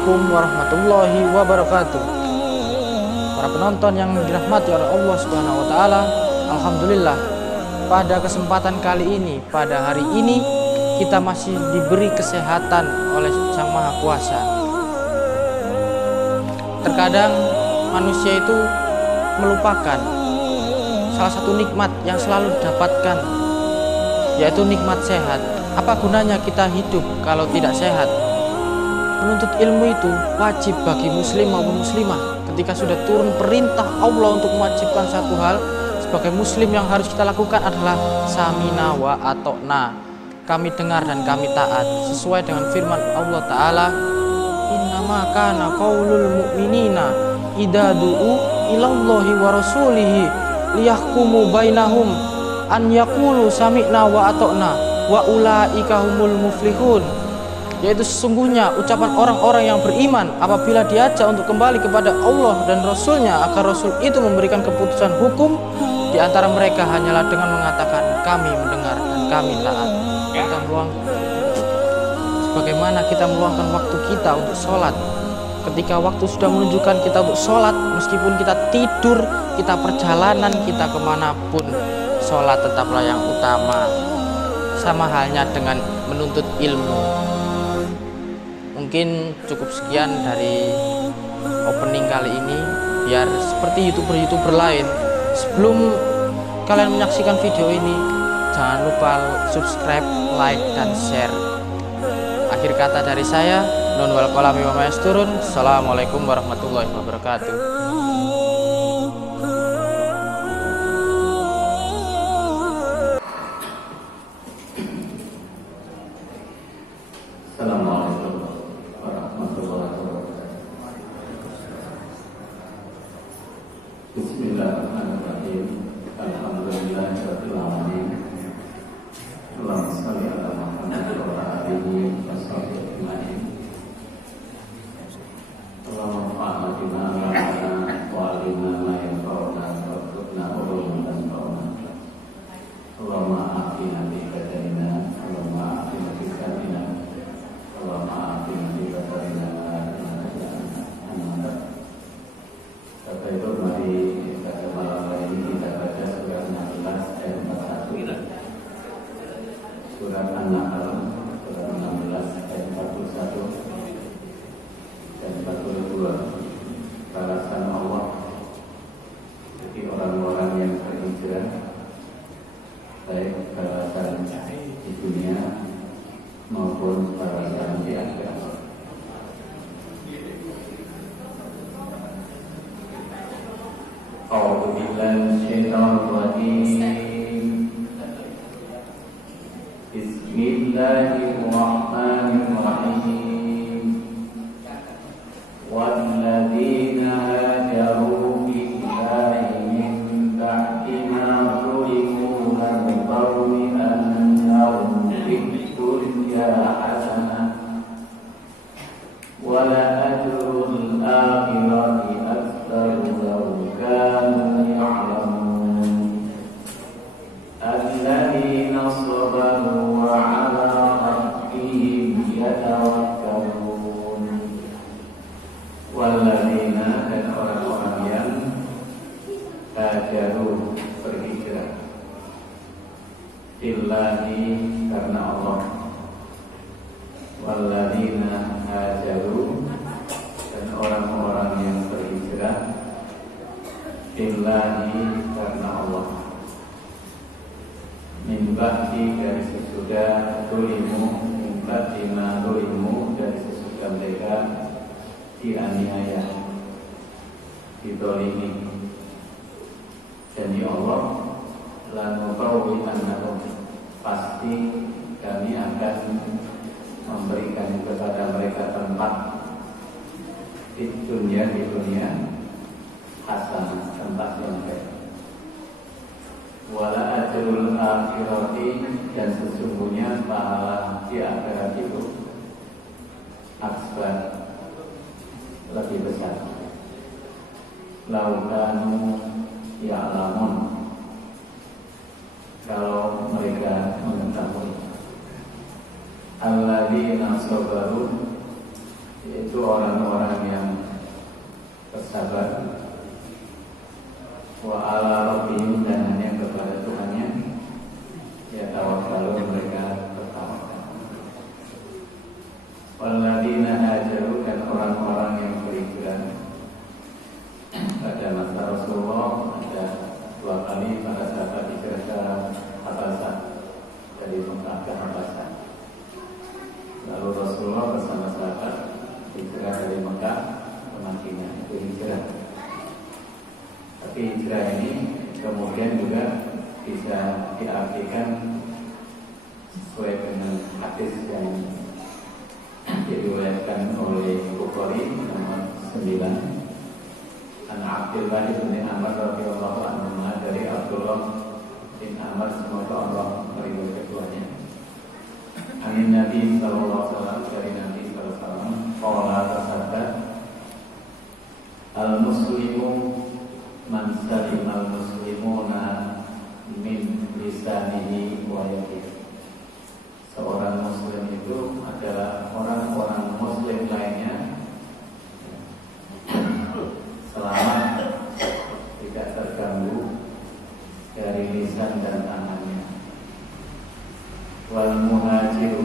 Assalamualaikum warahmatullahi wabarakatuh. Para penonton yang dirahmati oleh Allah Subhanahu wa taala, alhamdulillah pada kesempatan kali ini, pada hari ini kita masih diberi kesehatan oleh Sang Maha Kuasa. Terkadang manusia itu melupakan salah satu nikmat yang selalu didapatkan, yaitu nikmat sehat. Apa gunanya kita hidup kalau tidak sehat? Menuntut ilmu itu wajib bagi muslim maupun muslimah. Ketika sudah turun perintah Allah untuk mewajibkan satu hal, sebagai muslim yang harus kita lakukan adalah samina wa atokna. Kami dengar dan kami taat sesuai dengan firman Allah Ta'ala, innama kana qaulul mu'minina idza du'u ilallahi wa rasulihi liyahkumu bainahum an yaqulu sami'na wa atokna wa ulaika humul muflihun. Yaitu sesungguhnya ucapan orang-orang yang beriman apabila diajak untuk kembali kepada Allah dan Rasulnya agar Rasul itu memberikan keputusan hukum, di antara mereka hanyalah dengan mengatakan kami mendengar dan kami taat. Sebagaimana kita meluangkan waktu kita untuk sholat, ketika waktu sudah menunjukkan kita untuk sholat, meskipun kita tidur, kita perjalanan, kita kemanapun, sholat tetaplah yang utama. Sama halnya dengan menuntut ilmu. Mungkin cukup sekian dari opening kali ini, biar seperti youtuber-youtuber lain. Sebelum kalian menyaksikan video ini, jangan lupa subscribe, like, dan share. Akhir kata dari saya, nun wal qalami wa ma yasturun. Assalamualaikum warahmatullahi wabarakatuh. Bismillahirrahmanirrahim. Alhamdulillahirabbil alamin. Allahumma shalli ala Muhammad wa ala alihi washabbihi ajmain. Allahumma a'tina ma yanfa'una wa 'allimna ma yanfa'una warzuqna ulumul yanfa'una. Allahumma a'tina bi badanina, Allahumma a'tina bi qalbina, Allahumma a'tina bi badanina. Bapak Ibu, mari pada malam hari ini kita baca surat 16 ayat 41. Surat An-Nahl surat 16 ayat 41 dan 42. Balasan Allah bagi orang-orang yang berhijrah, baik balasan di dunia maupun balasan di akhirat. A'udzu billahi minasyaitonir rajim. Bismillahirrahmanirrahim. Walladzina hajaru fillahi min ba'di ma zulimu lanubawwi annahum fid dunya hasanah wa la ajrul akhirati aktsaru كانوا يعلمون الذين صبروا وعلى ربهم يتوكلون والذين dan orang-orang yang hajaru berhijrah fillahi karena Allah, walladzina hajaru dan orang-orang yang berhijrah fillahi karena Allah, min ba'di dari sesudah tulimu, min ba'di ma tulimu dari sesudah mereka dianiaya, didolimi. Demi Allah, lanubawwi annahum, pasti kami akan memberikan kepada mereka tempat di dunia hasanah, tempat yang baik. Wala ajrul akhirati, dan sesungguhnya pahala di akhirat itu akbar, lebih besar. Laukanu ya'lamun, kalau mereka mengetahui. Alladzina sabaru, yaitu orang-orang yang bersabar, wa ala rabbihim, dan hanya kepada Tuhannya ya tawakkalu, mereka bertawakal. Walladzina hajaru, dan orang-orang yang berhijrah. Pada masa Rasulullah ada 2 kali para sahabat hijrah ke Habasah, dari Mekah ke Habasah. Lalu Rasulullah bersama sahabat hijrah dari Mekah ke Madinah, itu hijrah. Tapi hijrah ini kemudian juga bisa diartikan sesuai dengan hadis yang diriwayatkan oleh Bukhari nomor 9, an Abdullah bin Amr radhiyallahu anhu, dari Abdullah bin Amr, semoga Allah meridhoi keduanya. Anin Nabi sallallahu alaihi wasallam, dari Nabi sallallahu alaihi wasallam, qala bersabda, al muslimu man salimal muslimuna min lisanihi wa yadihi. Seorang muslim itu adalah orang-orang muslim lainnya selamat, tidak terganggu dari lisan dan tangannya. Wal muhajiru,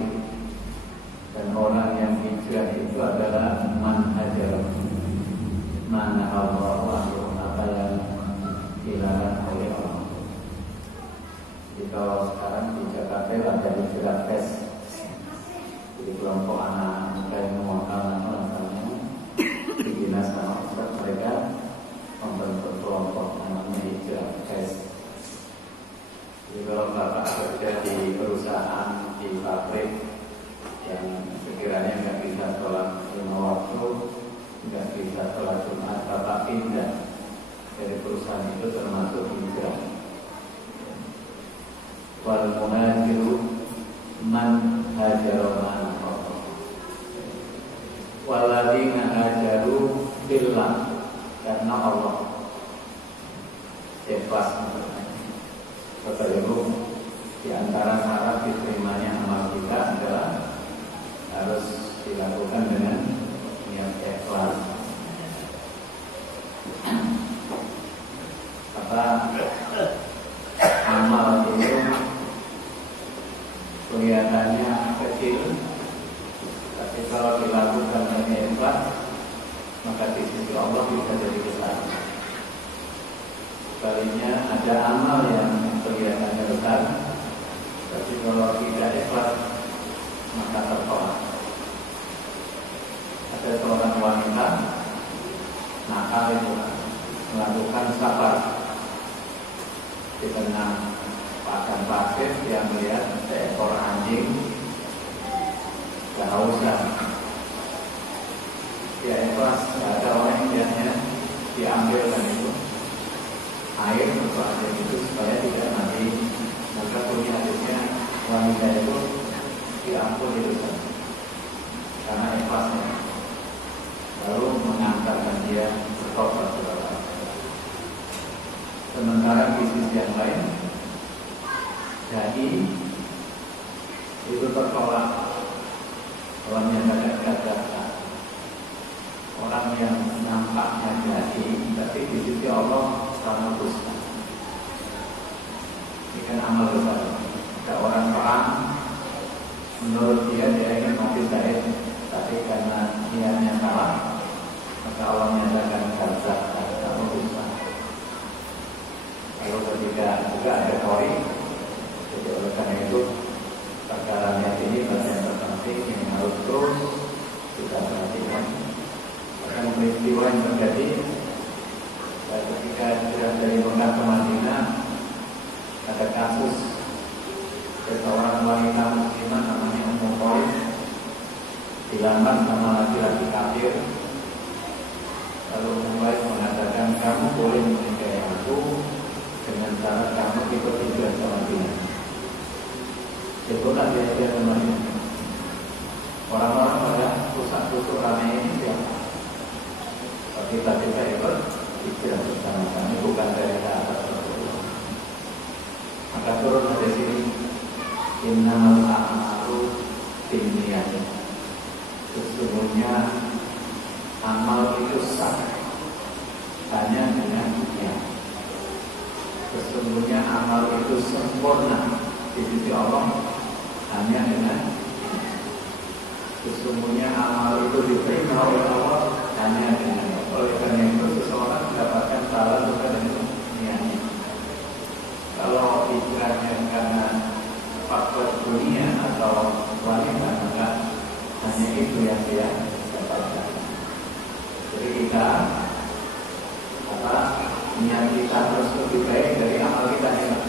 dan orang yang hijrah itu adalah man hajar, mana Allah, apa yang dilarang oleh Allah. Jadi kalau sekarang di Jakarta ada hijrah tes, jadi kelompok anak muda yang mewakil misalnya di dinas sama Ustaz, mereka membentuk kelompok namanya hijrah tes. Jadi kalau Bapak kerja di perusahaan, di pabrik yang sekiranya nggak bisa sholat 5 waktu, nggak bisa sholat Jumat, Bapak pindah dari perusahaan itu, termasuk hijrah. Wal muhajiru man hajara man qata, walladzina hajaru fillah, karena Allah. Ikhlas. Bapak Ibu, di antara syarat diterimanya amal kita adalah harus dilakukan dengan niat ikhlas. Kata amal itu kelihatannya kecil, tapi kalau dilakukan dengan ikhlas, maka di sisi Allah bisa jadi besar. Sekalinya ada amal yang kelihatannya besar, tapi kalau tidak ikhlas, maka tertolak. Ada seorang wanita nakal itu melakukan sabar di tengah padang pasir, yang melihat seekor anjing kehausan. Dia ikhlas, tidak ada orang yang melihatnya, diambilkan itu air untuk anjing itu supaya tidak mati. Maka punya hadisnya, wanita itu diampuni dosa karena ikhlasnya. Lalu mengantarkan dia ke Rasulullah. Sementara di sisi yang lain, jadi itu tertolak. Orang yang gagah-gagah, orang yang nampaknya jadi, tapi di sisi Allah sama dusta. Ini kan amal besar. Ada orang perang, menurut dia ingin mati syahid, tapi karena niatnya salah, maka Allah menyatakan gagah, sama dusta. Lalu ketika juga ada kori, jadi oleh karena itu perkara niat ini bagian terpenting yang harus terus kita perhatikan. Bahkan peristiwa yang terjadi ketika sudah dari Mekah ke Madinah, ada kasus seorang wanita muslimah namanya Ummu Qais dilamar sama laki-laki kafir. Lalu Ummu Qais mengatakan, kamu boleh menikahi aku dengan cara kamu ikut hijrah ke Madinah. Itulah dia temannya. Orang-orang pada pusat-pusat ramai ini siapa? Tapi kita ikut hijrah bersama kami, bukan dari ke atas. Maka turun dari sini, innamal a'malu binniyat. Sesungguhnya amal itu sah hanya dengan niat. Sesungguhnya amal itu sempurna di sisi Allah hanya dengan sesungguhnya amal itu diterima oleh Allah hanya dengan. Oleh karena itu seseorang mendapatkan pahala bukan dengan niatnya. Kalau hijrahnya karena faktor dunia atau wanita, maka hanya itu yang dia dapatkan. Jadi kita niat kita harus lebih baik dari amal kita ini.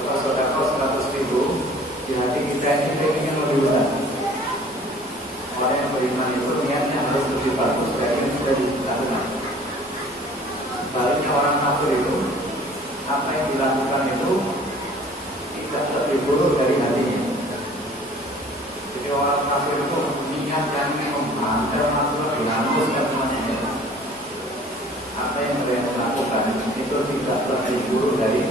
Kalau sedekah 100.000 di hati kita ini ingin lebih besar. Orang yang beriman itu niatnya harus lebih bagus dari yang sudah dilakukan. Sebaliknya orang kafir itu apa yang dilakukan itu tidak lebih buruk dari hatinya. Jadi orang kafir itu niat yang memandang atau dihapus dan semuanya. Apa yang mereka lakukan itu tidak lebih buruk dari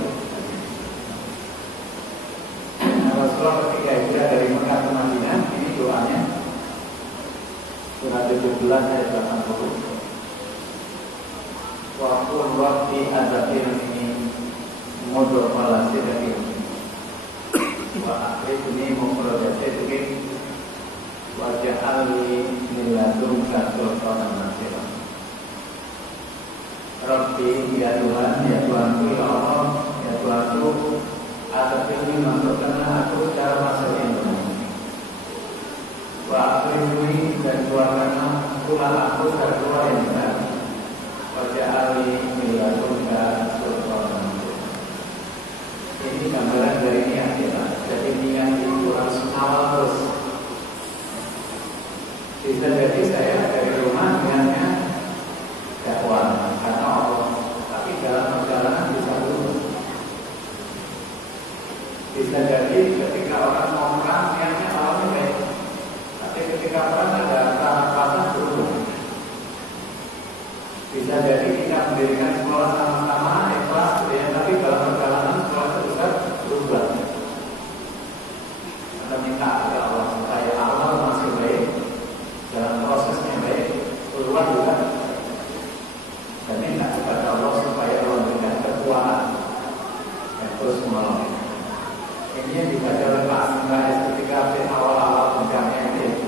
Rasulullah ketika hijrah dari Mekah ke Madinah, ini doanya surat 17 ayat 80. Wa qul rabbi adzkirni mudhar falasidi wa akhrijni mukhrajati wa ja'alni min ladunka sultanan nasira. Rabbi, ya Tuhan, ya Tuhanku, ya Allah, ya Tuhanku, atas ini masukkanlah aku secara masuk yang benar. Wa akhrijni dan keluarkanlah pulang aku secara keluar yang benar. Wa ja'alni min ladunka sultanan nasira. Ini gambaran dari niat kita. Jadi niat itu harus awal terus. Bisa jadi saya dari rumah niatnya dakwah karena Allah, tapi dalam perjalanan bisa lurus. Bisa jadi ketika orang mau perang niatnya awalnya baik, tapi ketika perang ada tahapan berubah. Bisa jadi kita mendirikan sekolah sama-sama ikhlas, tapi dalam perjalanan sekolah itu bisa berubah. Kita minta kepada Allah supaya awal masih baik, dalam prosesnya baik, keluar juga. Dan minta kepada Allah supaya Allah memberikan kekuatan yang terus menolong. Ini yang dibaca oleh Pak Amin ketika awal-awal bencana ini.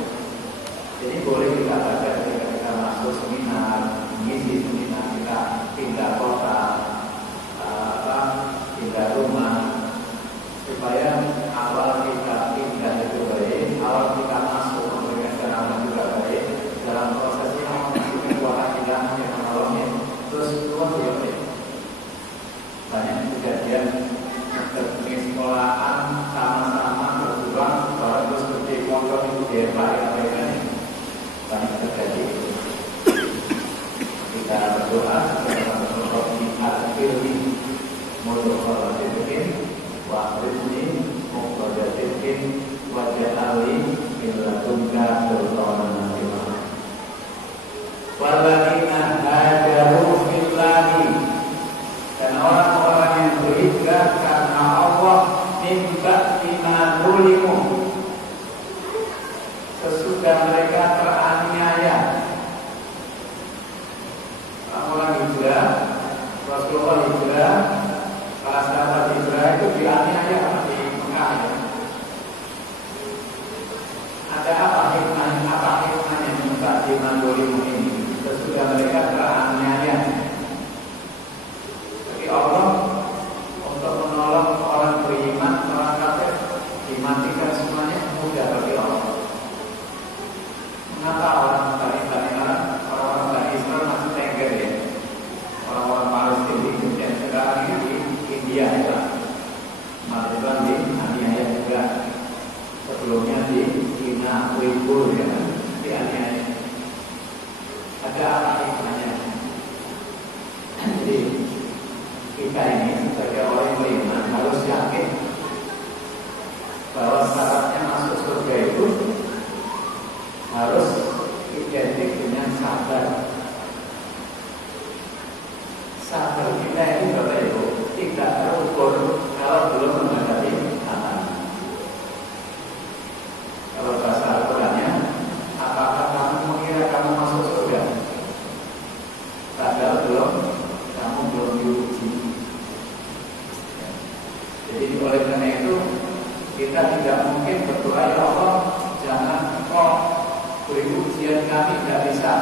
Jadi boleh kita baca ketika kita masuk seminar, mengisi seminar, kita pindah kota, pindah rumah, supaya awal kita pindah itu baik, awal kita masuk memberikan ceramah juga baik. Dalam proses ini masih kekuatan kita yang menolongnya. Terus keluar dia banyak kejadian di sekolahan sama-sama berjuang baru terus seperti motor itu diapa-apakan banyak terjadi. Kita berdoa kepada Allah di akhir mudhafalatin wa akhirni muqaddatin wa ja'ali illadunka sultanan nasira. Walladzina hajaru fillahi, dan orang-orang yang berhijrah karena Allah min ba'di ma zulimu, sesudah mereka teraniaya. Orang hijrah, Rasulullah hijrah, para sahabat hijrah itu dianiaya di Mekah. Ada apa hikmahnya min ba'di ma zulimu ini? Sesudah mereka teraniaya. Tapi Allah untuk menolong orang beriman, orang kafir dimatikan semuanya mudah bagi Allah. Mengapa orang-orang Bani Israel masih tengger ya? Orang-orang Palestina yang sekarang ini di India ya, Malaysia di aniaya juga. Sebelumnya di China, Uyghur ya, di aniaya. Ada apa hikmahnya? Jadi kita ini sebagai orang beriman harus yakin bahwa syaratnya masuk surga itu harus identik dengan sabar. Sabar kita ini Bapak Ibu tidak terukur kalau belum menghadapi tantangan. Kalau bahasa Al-Qurannya Jadi oleh karena itu kita tidak mungkin berdoa, ya Allah jangan kok beri ujian kami, tidak bisa.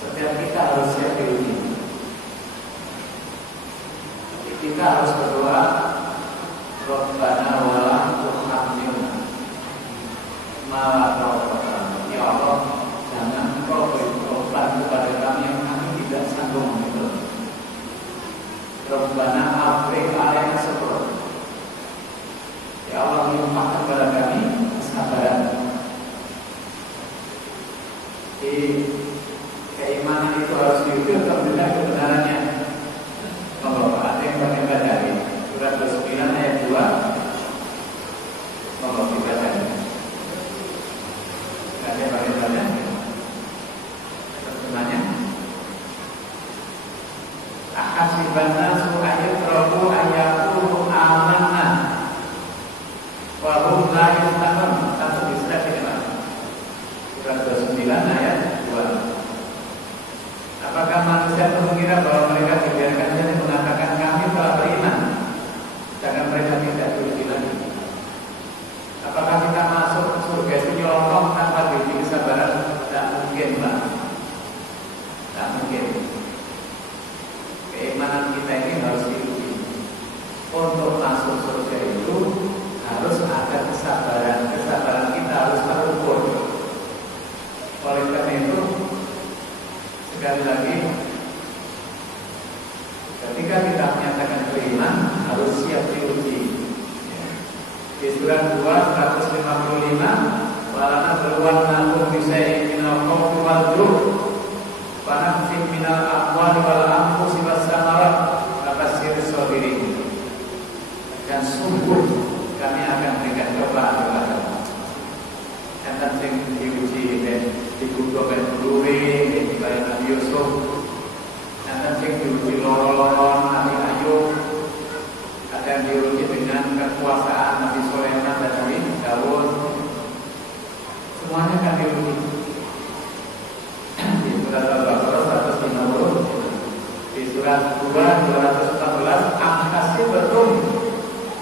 Setiap kita harus siap diuji. Kita harus berdoa, Rabbana wala tuhammilna ma la taqata. Ya Allah, jangan Engkau beri beban kepada kami yang kami tidak sanggup itu. Rabbana afrigh 'alaina sabra. Ya Allah, limpahkan kepada kami kesabaran. Di keimanan itu harus diukur dengan kebenarannya. Kalau ada yang pakai baca di surat 29 ayat 2, kalau dibaca, ada yang pakai baca, terjemahnya. Ahasiban nasu ayyutraku ayyaqulu amanna wa hum la yuftanun. Satu di surat surat 29 ayat 2. Apakah manusia itu mengira bahwa mereka dibiarkan saja mengatakan kami telah beriman, sedangkan mereka tidak diuji lagi? Apakah kita masuk surga itu nyolong tanpa diuji kesabaran? Tidak mungkin, Pak. Tidak mungkin. Keimanan kita ini harus diuji. Untuk masuk surga itu harus ada kesabaran. Kesabaran kita harus terukur. Oleh karena itu, sekali lagi, ketika kita menyatakan beriman harus siap diuji. Di surat 2 155, walana berwarna bisai minal khawfi wal ju' wa nafsin minal amwali wal anfusi was samarat fabashshir sabirin. Dan sungguh kami akan berikan cobaan kepada kamu. Enten sing diuji dikutuk dulure di bayan Nabi Yusuf, enten sing diuji loro-loro Nabi Ayub, ada yang diuji dengan kekuasaan Nabi Sulaiman dan Nabi Daud. Semuanya akan diuji. Di surat Al-Baqarah 150, di surat 2 214, angkasi betul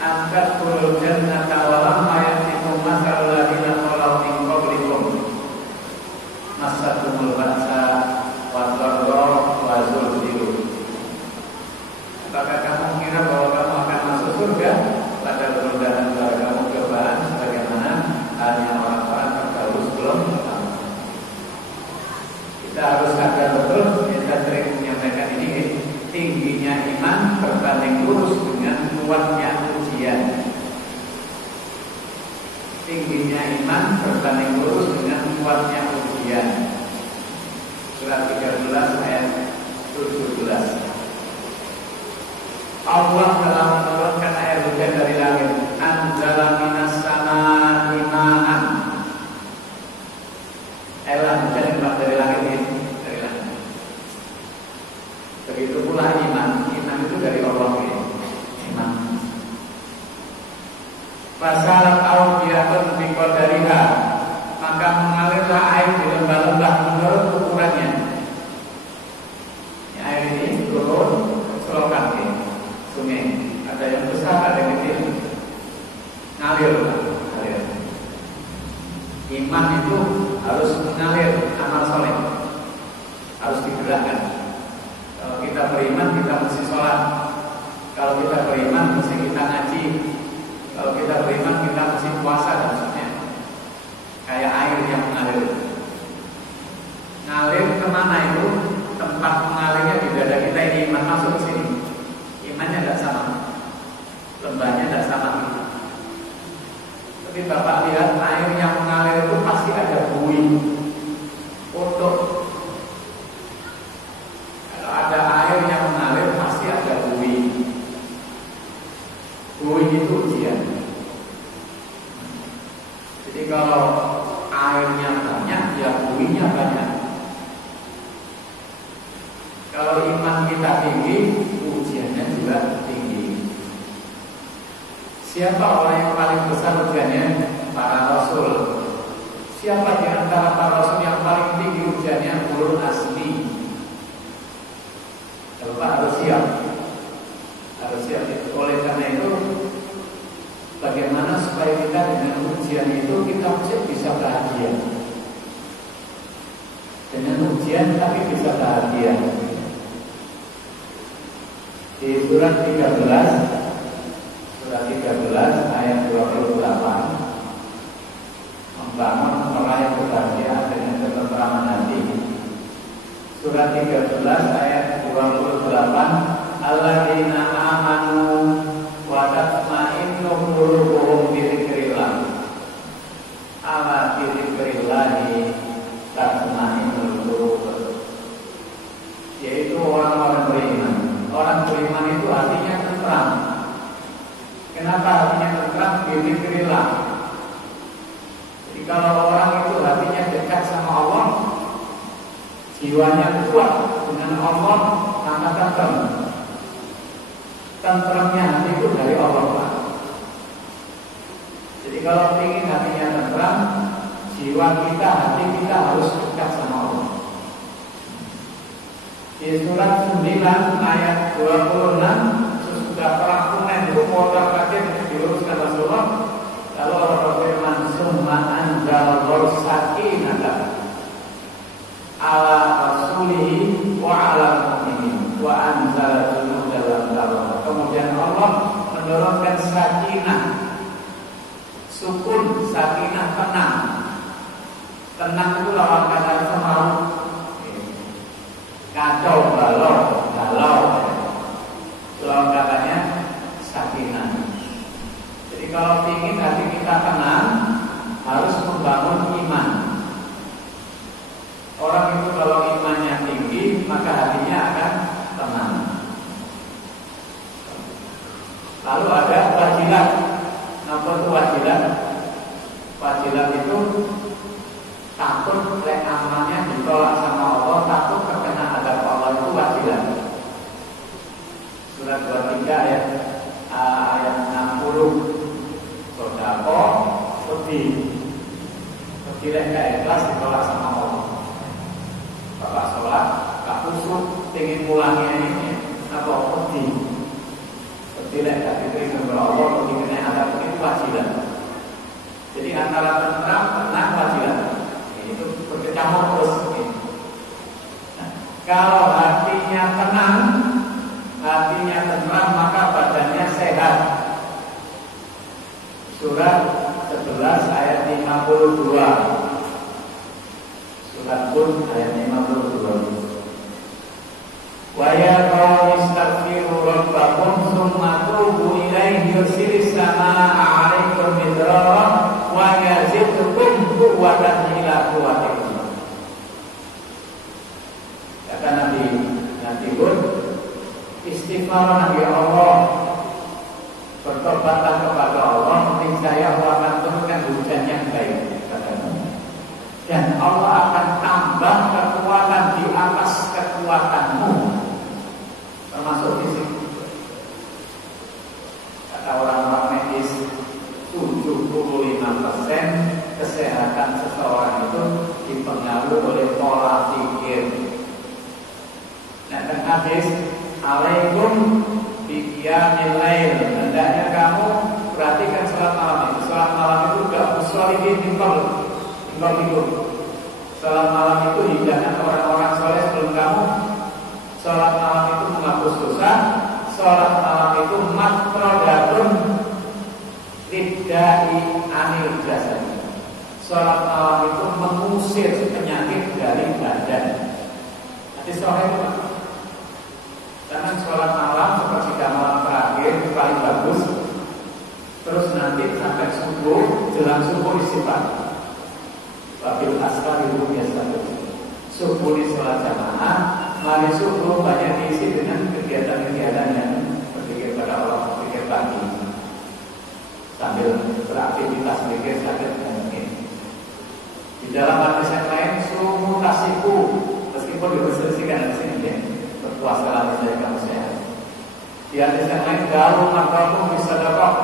angkat turul jannata walam ayatikum masalul ladina qalau min qablikum masatumul ba'sa wa dharra wa zulzilu. Apakah kamu kira bahwa kamu akan masuk surga pada godaan kepada kamu cobaan sebagaimana halnya orang-orang terdahulu sebelum kamu? Kita harus sadar betul, kita sering menyampaikan ini, tingginya iman berbanding lurus dengan kuatnya ujian. Tingginya iman berbanding lurus dengan kuatnya ujian. Surat 13 ayat 17. Allah telah menurunkan air hujan dari langit. Anzala minas samaa'i ma'an. Air hujan dari langit ini, dari langit. Begitu pula iman. Iman itu dari Allah ini. Iman. Fasalat awdiyatun biqadariha, maka mengalirlah air di lembah-lembah menurut ukurannya. Ya, air ini turun selokan ini, sungai. Ada yang besar, ada yang kecil. Ngalir. Iman itu harus mengalir, amal soleh harus digerakkan. Kalau kita beriman, kita mesti sholat. Kalau kita beriman, mesti kita ngaji. Kalau kita beriman, kita mesti puasa dan sebagainya. Kayak air yang mengalir. Ngalir kemana itu? Tempat mengalirnya di dada kita ini, iman masuk ke sini. Imannya tidak sama, lembahnya tidak sama. Tapi Bapak lihat, air yang mengalir itu pasti ada buih. Untuk kalau ada air yang mengalir, pasti ada buih. Buih itu ujian. Jadi kalau airnya banyak, ya buihnya banyak. Kalau iman kita tinggi, ujiannya juga tinggi. Siapa orang yang paling besar ujiannya? Para Rasul. Siapa di antara para Rasul yang paling tinggi ujiannya? Ulul Azmi. Bapak harus siap. Harus siap. Oleh ujian tapi bisa bahagia. Di surat 13 ayat 28, membangun meraih kebahagiaan dengan ketentraman hati. Surat 13 ayat 28, alladzina amanu wa tatma'innu qulubuhum bi dzikrillah. Ala bi dzikrillah tatma'innul qulub. Yaitu orang-orang beriman. Orang beriman itu hatinya tentram. Kenapa hatinya tentram? Bi dzikrillah. Jadi kalau orang itu hatinya dekat sama Allah, jiwanya kuat dengan Allah, maka tentram. Tentramnya hati itu dari Allah, Pak. Jadi kalau ingin hatinya tentram, jiwa kita, hati kita harus dekat sama Allah. Di surat 9 ayat 26, sesudah perang Hunain itu kota kaget diluruskan Rasulullah. Lalu Allah berfirman, summa anzalallahu sakinata ala rasulihi wa ala mu'minin wa anzala junudan lam tarawha. Kemudian Allah menurunkan sakinah, sukun, sakinah, tenang. Tenang itu lawan kata semau, kacau, galau. Lawan katanya sakinah. Jadi kalau ingin hati kita tenang, harus membangun iman. Orang itu kalau imannya tinggi, maka hatinya akan tenang. Lalu ada wajilat. Apa itu wajilat? Wajilat itu takut lek amalnya ditolak sama Allah, takut terkena azab Allah, itu wajilat. Surat 23 ayat 60. Sodako sedih lek gak ikhlas ditolak sama Allah. Bapak sholat, gak khusyuk, ingin pulangnya ini apa sedih lek gak diterima oleh Allah, ingin kena azab, itu wajilat. Jadi antara tentram, tenang, wajilat. Itu berkecamuk terus. Nah, kalau hatinya tenang, hatinya tentram, maka badannya sehat. Surat 11 ayat 52. Surat Hud ayat 52. Wa ya qaumi istaghfiru rabbakum tsumma tubu ilaihi yursilis samaa'a 'alaikum midrara wa yazidkum quwwatan ila quwwatikum. Kata Nabi Hud, istighfar ya Allah, bertobatlah kepada Allah, niscaya Allah akan turunkan hujan yang baik, katanya. Dan Allah akan tambah kekuatan di atas kekuatanmu, termasuk fisik. Kata orang-orang medis, 75% kesehatan seseorang itu dipengaruhi oleh pola pikir. Nah, dan hadis, alaikum biqiyamil lail, hendaknya kamu perhatikan salat malam itu. Salat malam itu gak musolihin timbal itu. Salat malam itu hidangan orang-orang soleh sebelum kamu. Salat malam itu menghapus dosa. Salat malam itu matrodatun lidai anil jasad. Salat malam itu mengusir penyakit dari badan. Hadis sahih itu, Pak. Karena sholat malam sepertiga malam terakhir itu paling bagus. Terus nanti sampai subuh, jelang subuh istighfar. Wabil asfar ibu biasa. Subuh di sholat jamaah, mari subuh banyak diisi dengan kegiatan-kegiatan yang berpikir pada Allah, berpikir pagi, sambil beraktivitas berpikir sambil mungkin. Di dalam hadis yang lain, sumu kasiku, meskipun diperselisihkan di sini ya. Berpuasalah misalnya kamu sehat. Di hadis yang lain, kalau makamu bisa dapat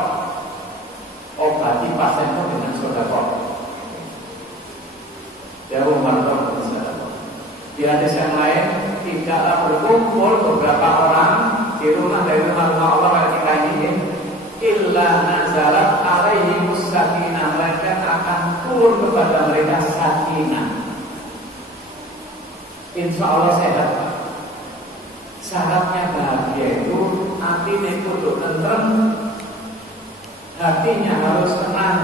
obati pasienmu dengan sedekah. Jauh makamu bisa dapat. Di hadis yang lain, tidaklah berkumpul beberapa orang di rumah dari rumah Allah yang kita ingin, illa nazalat alaihi sakinah, melainkan akan turun kepada mereka sakinah. insya Allah sehat. Syaratnya bahagia itu hatinya kudu tentrem, hatinya harus tenang.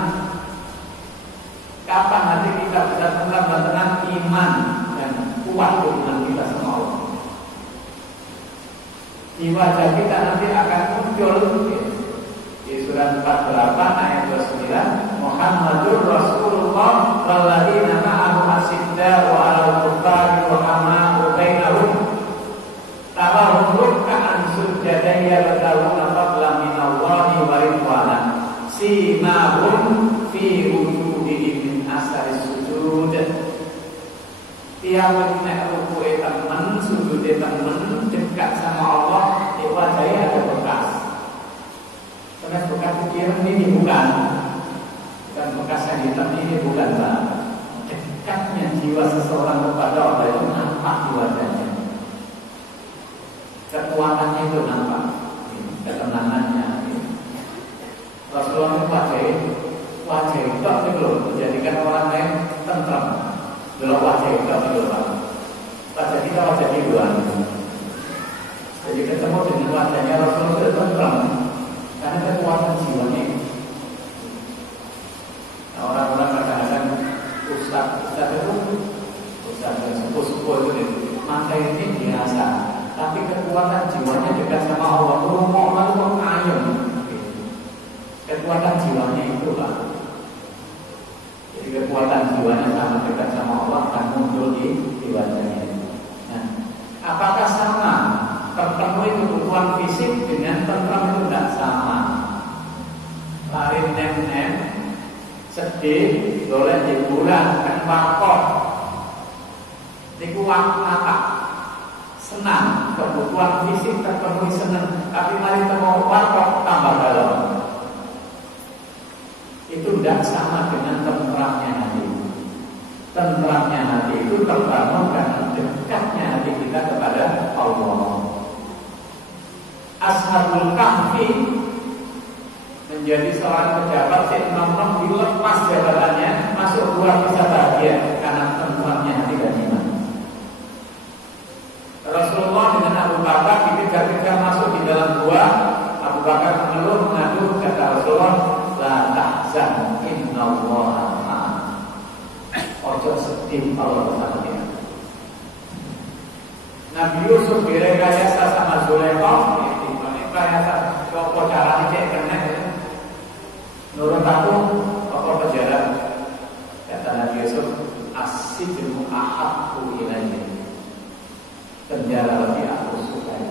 Kapan hati kita bisa tenang dan tenang? Iman dan kuat hubungan kita sama Allah. Di wajah kita nanti akan muncul di surat 48 ayat 29, Muhammadur Rasulullah walladzina ma'ahu asyiddaa'u 'alal kuffari rahama'u bainahum tarahum ruk'an sujjadan yabtaghuna fadlan minallahi wa ridwanan simahum fi wujuhihim min asaris sujud. Tiap nek ruku'e temen, sujudé temen, dekat sama Allah, di wajahnya ada bekas. Karena bekas pikiran ini bukan bekas yang hitam ini bukan Pak. Dekatnya jiwa seseorang kepada Allah itu nampak di wajahnya. Kekuatannya itu nampak, ketenangannya. Rasulullah wajah itu belum menjadikan orang lain tentram. Belum wajah itu belum. Wajah kita wajah di luar. Jadi ketemu dengan wajahnya Rasulullah itu tentram. Karena kekuatan jiwanya. Nah, orang-orang kadang-kadang ustaz yang sepuh-sepuh itu mata ini biasa, tapi kekuatan jiwanya dekat sama Allah. Rumah itu ayam. Kekuatan jiwanya itu Pak. Jadi kekuatan jiwanya sama dekat sama Allah akan muncul di wajahnya. Nah, apakah sama? Terpenuhi kebutuhan fisik dengan tentram itu tidak sama. Lari nem-nem, sedih, boleh hiburan, kan pakok. Niku mata senang, kebutuhan fisik terpenuhi senang. Tapi mari temu pakok tambah galau. Itu tidak sama dengan tentramnya hati. Tentramnya hati itu terbangun karena dekatnya hati kita kepada Allah. Ashabul Kahfi menjadi seorang pejabat yang nomor dilepas jabatannya, masuk gua bisa bahagia karena tentramnya hati dan iman. Rasulullah dengan Abu Bakar dikejar-kejar masuk di dalam gua. Abu Bakar mengeluh, mengadu, kata Rasulullah, la tahzan innallaha ma'ana. Ojo sedih Allah bersama kita. Nabi Yusuf direkayasa sama Zulaikha. Rekayasa kok carane cek kena. Nurut aku apa penjara? Kata Nabi Yusuf, as-sijnu ahabbu ilayya. Penjara lebih aku sukai.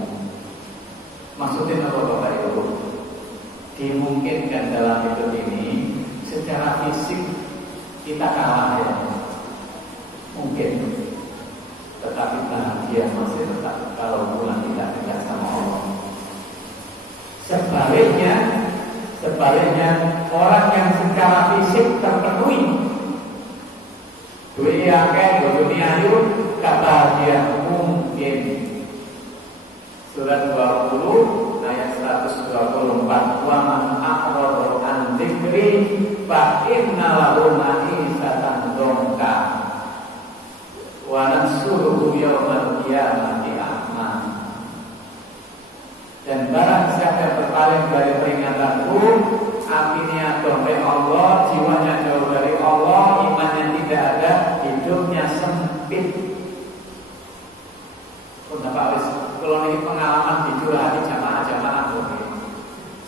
Maksudnya apa Bapak Ibu? Dimungkinkan dalam hidup ini secara fisik kita kalah ya. Mungkin. Tetapi bahagia masih tetap kalau pulang kita dekat sama Allah. Sebaliknya orang yang secara fisik terpenuhi dunia akeh, dunia ayu, bahagia mungkin. Surat 20 ayat 124, wa man a'rada an dzikri fa inna lahu ma'isatan dhanka wa nahsyuruhu yaumal qiyamati a'ma. Dan barang siapa yang berpaling dari peringatanku, apinya dompet Allah, jiwanya jauh dari Allah, imannya tidak ada, hidupnya sempit. Kenapa wis kalau ini pengalaman dicurahati jamaah-jamaah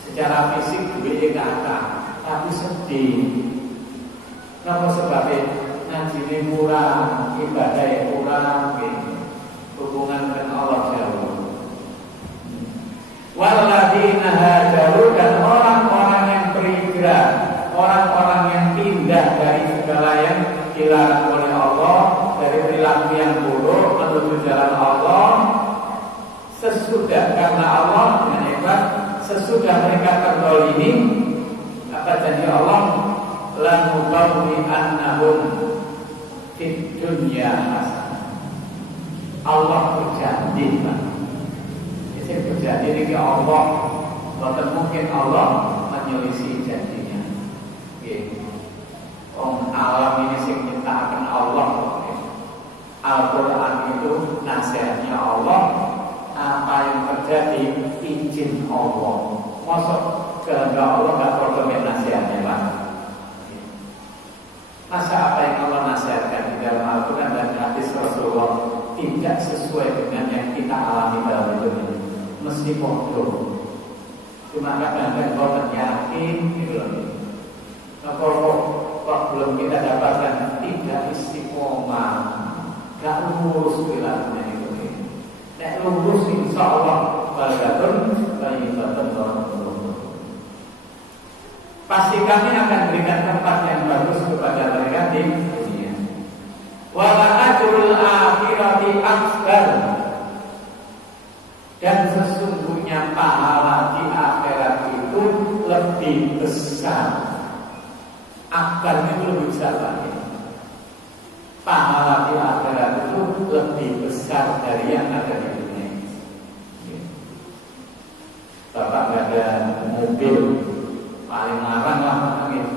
secara fisik duwe kata, tapi sedih. Napa sebabnya? Ngaji kurang, ibadah kurang, hubungan dengan Allah jauh. Walladzina hajaru, dan orang-orang yang berhijrah, orang-orang yang pindah dari segala yang dilarang oleh Allah, dari perilaku yang buruk menuju jalan Allah, sesudah karena Allah dengan hebat, sesudah mereka terzalimi, kata janji Allah, lan mubawwi annahum fid dunya hasanah. Allah berjanji, Pak. Saya berjanji dengan Allah, bahkan mungkin Allah menyelisih janjinya. Om alam ini sing minta akan Allah. Al-Quran itu nasihatnya Allah, apa yang terjadi izin Allah. Masuk kehendak Allah nggak perlu nasihatnya Pak. Masa apa yang Allah nasihatkan di dalam Al-Quran dan hadis Rasulullah tidak sesuai dengan yang kita alami dalam hidup ini, mesti bodoh. Cuma kadang-kadang kau yakin gitu loh. Kok belum kita dapatkan tidak istiqomah, gak lurus bilangnya itu. Nek lurus insya Allah baldatun bayyibatun pasti kami akan berikan tempat yang bagus kepada mereka di dunia. Wala ajrul akhirati akbar, dan sesungguhnya pahala di akhirat itu lebih besar. Akbar itu lebih besar lagi. Pahala di akhirat itu lebih besar dari yang ada di dunia. Bapak gak ada mobil, paling larang lah nangis.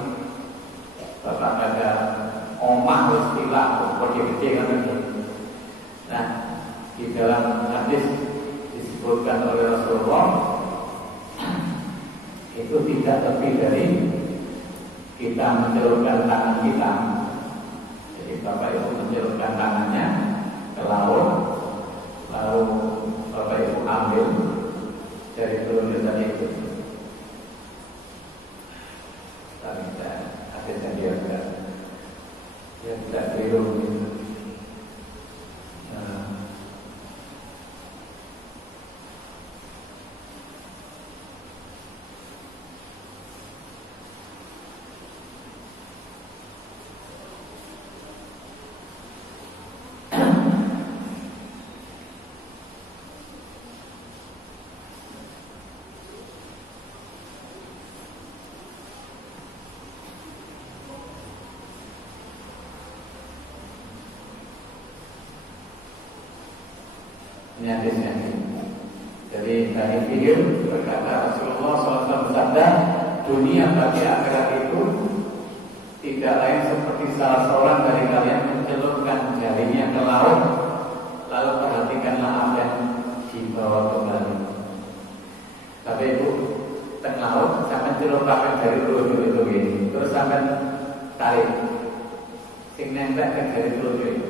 Bapak gak ada omah, istilah, gede-gede kan gitu. Nah, di dalam hadis disebutkan oleh Rasulullah, itu tidak lebih dari kita mencelupkan tangan kita. Jadi Bapak Ibu mencelupkan tangannya ke laut, lalu Bapak Ibu ambil dari telur tadi itu. Tapi akhirnya dia tidak keliru gitu. Ini hadisnya. Jadi dari video berkata Rasulullah SAW bersabda, dunia bagi akhirat itu tidak lain seperti salah seorang dari kalian mencelupkan jarinya ke laut, lalu perhatikanlah apa yang dibawa kembali. Tapi Ibu tengah laut sampai celupkan jari telur itu gini, terus sampai tarik, sing nempel ke jari telur itu.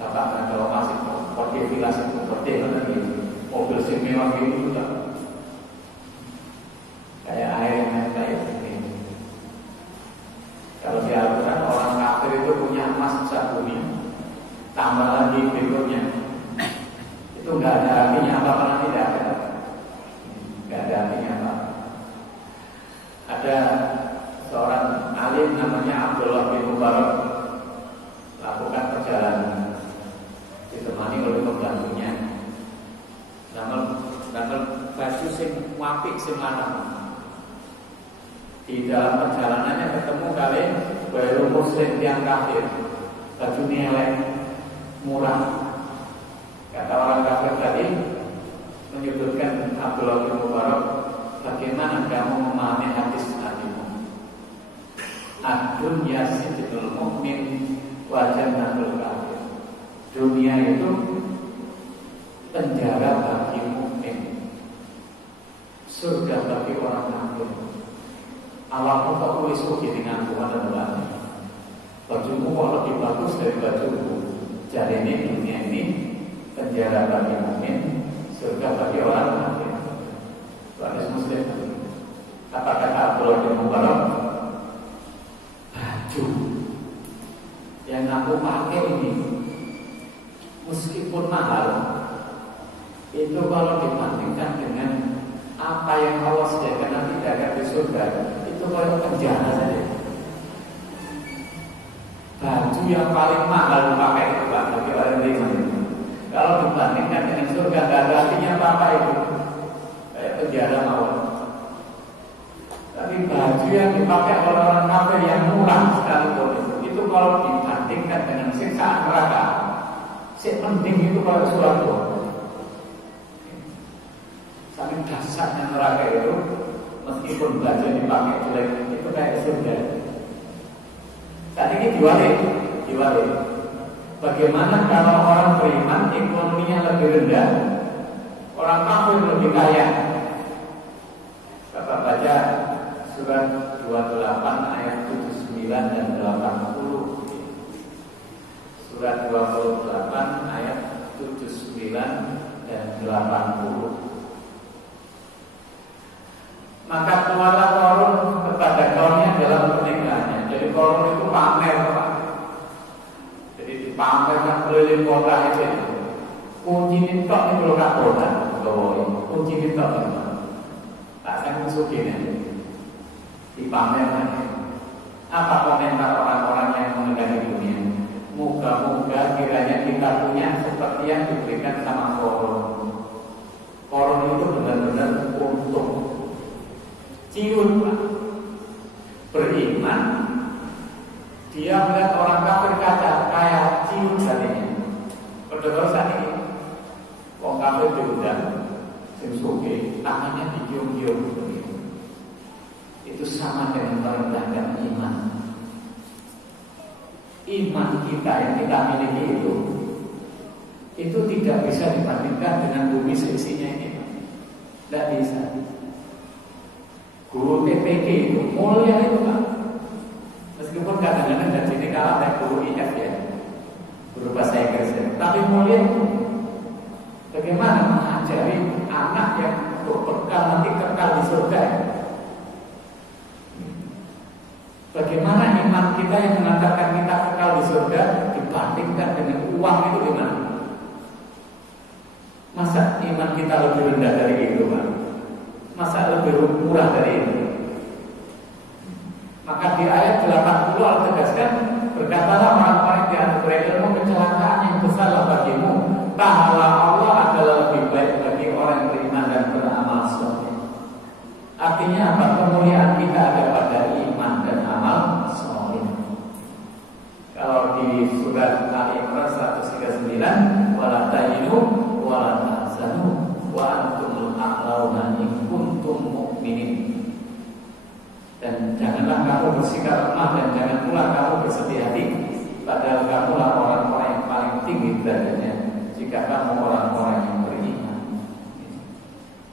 Bapak kalau masih pakai vilas itu pakai lagi mobil sing mewah itu juga kayak air yang kayak ini. Kalau di Al-Quran orang kafir itu punya emas sabuni, tambah lagi berikutnya, itu nggak ada artinya apa-apa, tidak ada, nggak ada artinya apa. Ada seorang alim namanya Abdullah bin Mubarak lakukan perjalanan, ditemani oleh pembantunya. Namun baju sing apik sing lanang. Di dalam perjalanannya ketemu kali baru muslim yang kafir, baju elek, murah. Kata orang kafir tadi menyebutkan Abdullah bin Mubarak, bagaimana kamu memahami hadis Nabimu? Ad-dunya sijnul mu'min wa jannatul kafir. Dunia itu penjara bagi mukmin, surga bagi orang kafir. Awakmu kok tulis begini dengan Tuhan dan Tuhan. Bajumu kok lebih bagus dari bajuku. Jadi ini dunia ini penjara bagi mukmin, surga bagi orang kafir. Hadis Muslim. Apa kata Abdullah bin Mubarak? Baju yang aku pakai ini, meskipun mahal, itu kalau dibandingkan dengan apa yang Allah sediakan nanti di surga, itu kalau penjara saja. Baju yang paling mahal dipakai itu Pak, bagi orang beriman. Kalau dibandingkan dengan surga, nggak ada artinya apa-apa itu, kayak penjara mawar. Tapi baju yang dipakai oleh orang kafir yang murah sekalipun itu kalau dibandingkan dengan siksaan neraka, si penting itu kalau surga. Saking dasarnya neraka itu, meskipun baju yang dipakai jelek itu kayak surga. Saat ini diwalik. Bagaimana kalau orang beriman ekonominya lebih rendah, orang kafir lebih kaya? Bapak baca surat 28 ayat 79 dan 80. Surat 28 ayat 79 dan 80. Maka keluarlah Qarun kepada kaumnya dalam pernikahannya. Jadi Qarun itu pamer, Pak. Jadi dipamerkan keliling kota itu. Kunci nitok itu loh kota. Kunci nitok itu. Tak saya musuhin ini. Dipamerkan. Apa komentar orang-orang yang mengenai dunia? Moga-moga kiranya kita punya seperti yang diberikan sama Qarun. Qarun itu benar-benar untung. Ciut, Pak. Beriman, dia melihat orang kafir kaya ciut tadinya. Berdoa saat ini, orang kafir diundang, sing suke, tangannya digium-gium begitu. Itu sama dengan merendahkan iman. Iman kita yang kita miliki itu tidak bisa dibandingkan dengan bumi seisinya ini. Tidak bisa. Guru TPK itu mulia itu, Pak. Meskipun kadang-kadang dari sini kalah dengan guru IF ya, guru bahasa Inggris ya. Tapi mulia itu bagaimana mengajari anak yang untuk bekal nanti kekal di surga ya? Bagaimana iman kita yang mengatakan kita kekal di surga dibandingkan dengan uang itu gimana? Masa iman kita lebih rendah dari itu, Pak? Masa lebih murah dari itu? Maka di ayat 80 Allah tegaskan, berkatalah orang-orang di antara ilmu, kecelakaan yang besarlah bagimu. Pahala Allah adalah lebih baik bagi orang yang beriman dan beramal saleh. Artinya apa? Kemuliaan kita ada pada iman dan amal saleh. Kalau di surat Ali Imran 139, wala tahinu wala tahzanu wa antumul a'launa in kuntum mu'minin. Dan janganlah kamu bersikap lemah dan jangan pula kamu bersedih hati, padahal kamulah orang-orang yang paling tinggi derajatnya jika kamu orang-orang yang beriman.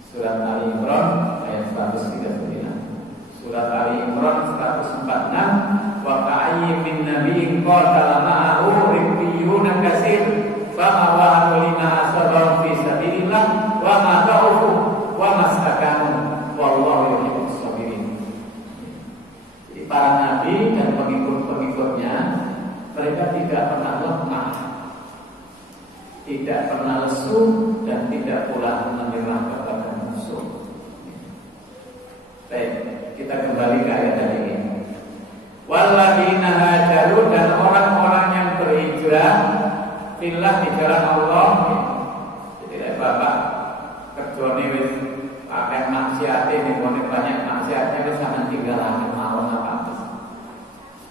Surat Ali Imran ayat 139. Surat Ali Imran 146, wa ka'ayyin min nabiyyin qatala ma'ahu ribbiyuna katsir fa wa lima asabahum fi sabilillah wa ma ta'ufu wa mastakanu wallahu yuhibbus sabirin. Jadi para nabi dan pengikut-pengikutnya mereka tidak pernah lemah, tidak pernah lesu dan tidak pula menyerah kepada musuh. Baik, kita kembali ke ayat tadi ini. Walladzina hajaru, dan orang-orang yang berhijrah fillah di jalan Allah. Jadi Bapak kerjane wis akeh maksiate ning banyak maksiate wis sampeyan tinggalake mawon apa.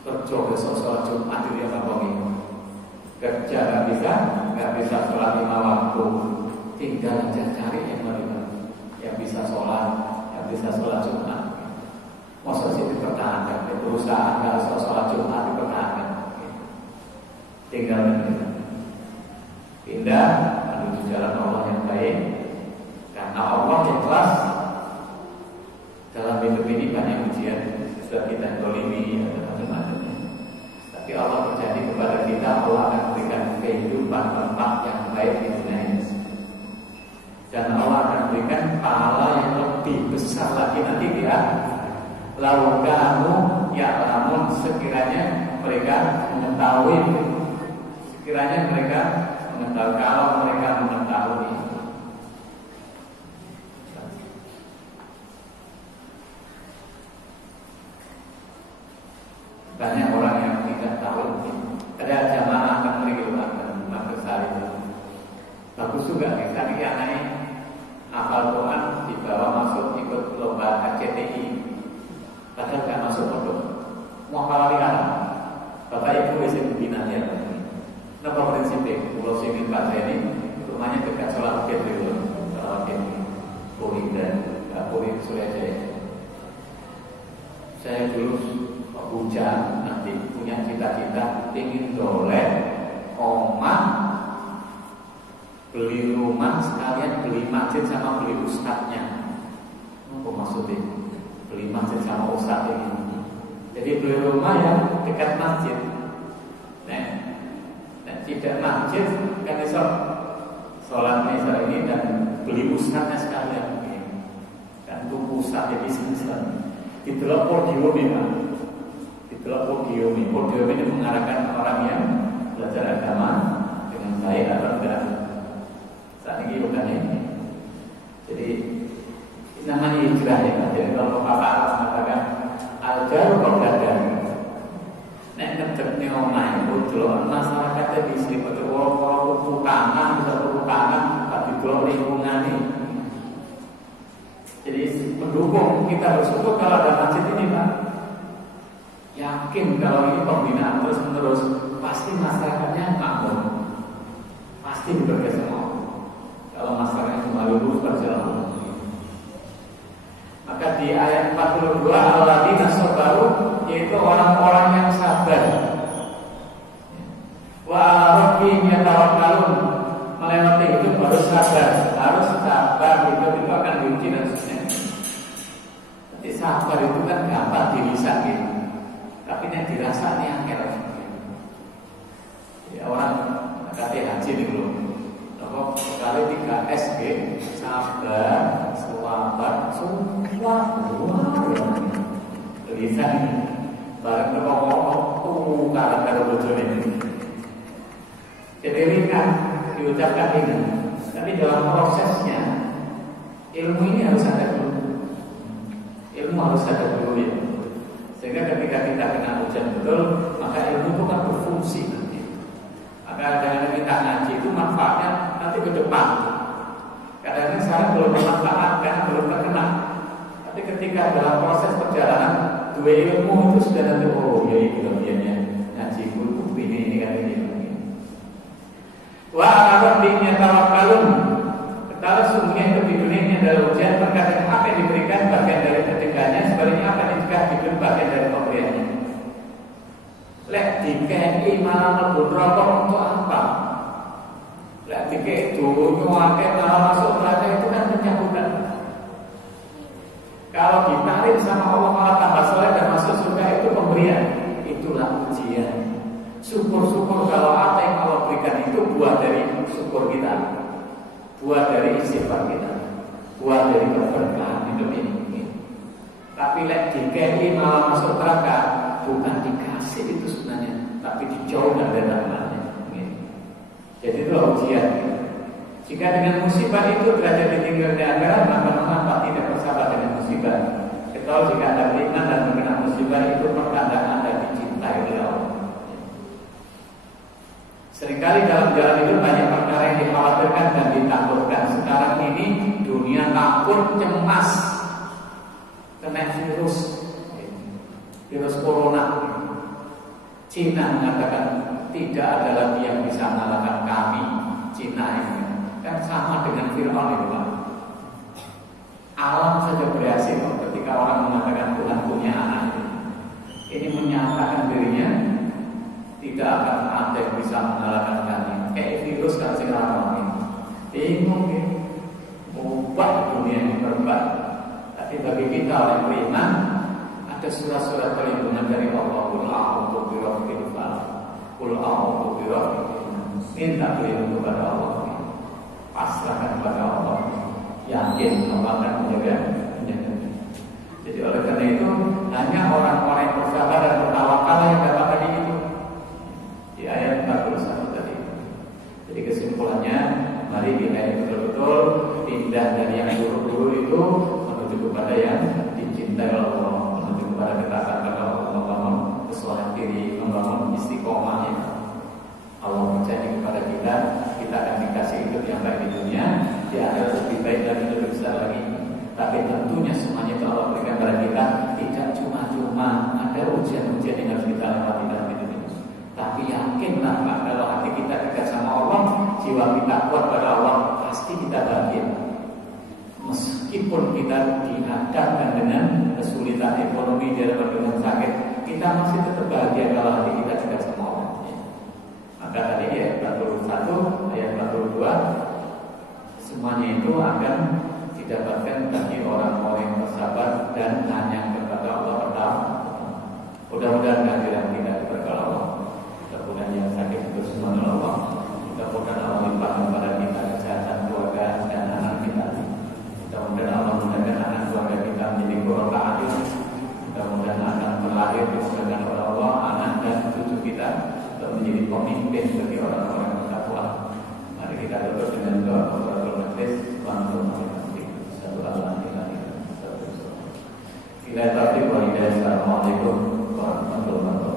Kerja besok sholat Jumat itu ya Bapak ini. Kerja nggak bisa sholat 5 waktu. Tinggal aja cari yang mana yang bisa sholat, yang bisa sholat Jumat. Masa sih dipertahankan, perusahaan nggak usah sholat Jumat dipertahankan. Tinggal pindah menuju jalan Allah yang baik, karena Allah ikhlas. Dalam hidup ini banyak ujian, setiap kita dolimi dan macam-macam. Tapi Allah berjanji kepada kita, Allah akan berikan kehidupan tempat yang baik di dunia ini. Dan Allah akan berikan pahala yang lebih besar lagi nanti di akhirat. Lalu kamu ya namun sekiranya mereka mengetahui, kalau mereka mengetahui. Banyak orang yang tidak tahu. Ada jamaah akan meriwayatkan Maksari. Bagus juga kita anaknya hafal Quran dibawa masuk ikut lomba KCTI. Padahal gak masuk pondok. Mau halalikan. Bapak Ibu bisa membina ya. Napa prinsipnya? Pulau Singin Pak ini rumahnya dekat sholat Kedri, sholat Kedri, Puri dan Puri Surabaya. Saya dulu bujang nanti punya cita-cita ingin dolek omah, beli rumah sekalian beli masjid sama beli ustadznya. Apa maksudnya? Beli masjid sama ustadz ini. Jadi beli rumah yang dekat masjid. Nah, tidak masjid kan esok sholat misal ini dan beli ustadznya sekalian. Kan tuh ustadz jadi selesai. Itulah podium ini, itulah podium ini. Podium ini mengarahkan orang yang belajar agama dengan baik atau enggak. Saat ini bukan ini. Jadi namanya hijrah ya. Jadi kalau Bapak mengatakan al-jaru qadar. Nek ngedekne omah iku delok masyarakate bisa betul orang tukangan, bisa tukangan, tapi delok lingkungane. Jadi mendukung kita bersyukur kalau ada masjid ini, Pak. Yakin kalau ini pembinaan terus menerus pasti masyarakatnya makmur, pasti bekerja sama. Kalau masyarakatnya kembali lurus berjalan. Maka di ayat 42 alladzina sabaru, yaitu orang-orang yang sabar. Wa 'ala rabbihim yatawakkalun, melewati itu harus sabar, hidup itu akan diuji dan seterusnya. Jadi sabar itu kan gampang dilisan gitu, tapi yang dirasa ini angel. Ya, orang kata haji nih loh. Sekali 3 SG, sabar, selamat, semua lisan barang ngomong karo bojone. Jadi ringan diucapkan ringan, tapi dalam prosesnya ilmu ini harus ada dulu. Ilmu harus ada dulu ya. Sehingga ketika kita kena ujian betul, maka ilmu itu kan berfungsi nanti. Maka dengan kita ngaji itu manfaatnya nanti ke depan. Kadang-kadang sekarang belum bermanfaat karena belum terkena. Tapi ketika dalam proses perjalanan dua ilmu itu sudah nanti ya itu bagiannya ngaji itu ini kan ini. Wa 'ala rabbihim yatawakkalun. Kalau sungguhnya itu di dunia ini adalah ujian, perkataan apa yang diberikan bagian dari pencegahannya, sebaliknya apa yang dicegah diberi bagian dari pemberiannya. Lek dikei malah mlebu neraka untuk apa? Lek dikei dunyo akeh malah masuk neraka itu kan pencabutan. Kalau ditarik sama Allah malah tambah soleh dan masuk surga itu pemberian. Itulah ujian. Syukur-syukur kalau apa yang Allah berikan itu buah dari syukur kita, buah dari istighfar kita, buah dari keberkahan hidup ini. Tapi lek dikei malah masuk neraka, bukan dikasih itu sebenarnya, tapi dijauhkan dari rahmatnya. Jadi itu ujian. Jika dengan musibah itu derajat ditinggal di akhirat, maka mengapa tidak bersabar dengan musibah? Kalau jika Anda beriman dan mengenal musibah itu pertanda Anda dicintai oleh Allah. Seringkali dalam jalan hidup banyak perkara yang dikhawatirkan dan ditakutkan. Sekarang ini dunia takut, cemas, kena virus corona. Cina mengatakan tidak ada lagi yang bisa mengalahkan kami. Cina ini kan sama dengan Fir'aun itu, Pak. Alam saja berhasil ketika orang mengatakan Tuhan punya anak. Ini menyatakan dirinya tidak akan ada yang bisa mengalahkan kami. Kayak virus kan sekarang ini. Bingung ya. Ubah dunia ini berubah. Tapi bagi kita orang beriman, ada surat-surat perlindungan dari Allah. Qul a'udzu birabbil falaq. Qul a'udzu birabbil nas. Minta perlindungan kepada Allah. Pasrahkan kepada Allah. Yakin Allah akan menjaga. Jadi oleh karena itu hanya orang-orang yang bersabar dan bertawakal yang dapat tadi itu. Di ayat 41 tadi. Jadi kesimpulannya, mari kita betul-betul pindah dari yang buruk-buruk itu menuju kepada yang dicintai oleh Allah, menuju kepada ketaatan kepada Allah, membangun kesolehan diri, membangun istiqomah ya. Allah berjanji kepada kita, kita akan dikasih hidup yang baik di dunia, di akhirat lebih baik dan lebih besar lagi. Tapi tentunya semuanya itu Allah berikan kepada kita tidak cuma-cuma, ada ujian-ujian yang harus kita lewati dalam hidup ini. Tapi yakinlah Pak, kalau hati kita dekat sama Allah, jiwa kita kuat pada Allah, pasti kita bahagia. Meskipun kita dihadapkan dengan kesulitan ekonomi, dihadapkan dengan sakit, kita masih tetap bahagia kalau hati kita dekat sama Allah. Maka tadi ya ini itu akan didapatkan bagi orang-orang yang bersabar dan hanya kepada Allah pertama. Mudah-mudahan kehadiran kita kepada Allah, mudah-mudahan yang sakit itu semua Allah, mudah-mudahan Allah limpahkan kepada kita kesehatan keluarga dan anak kita, mudah-mudahan Allah mudahkan anak keluarga kita menjadi qurrata a'yun, mudah-mudahan akan melahir disebabkan oleh Allah anak dan cucu kita untuk menjadi pemimpin bagi orang-orang yang bertakwa. Mari kita tutup dengan doa kafaratul majlis. Assalamualaikum warahmatullahi wabarakatuh.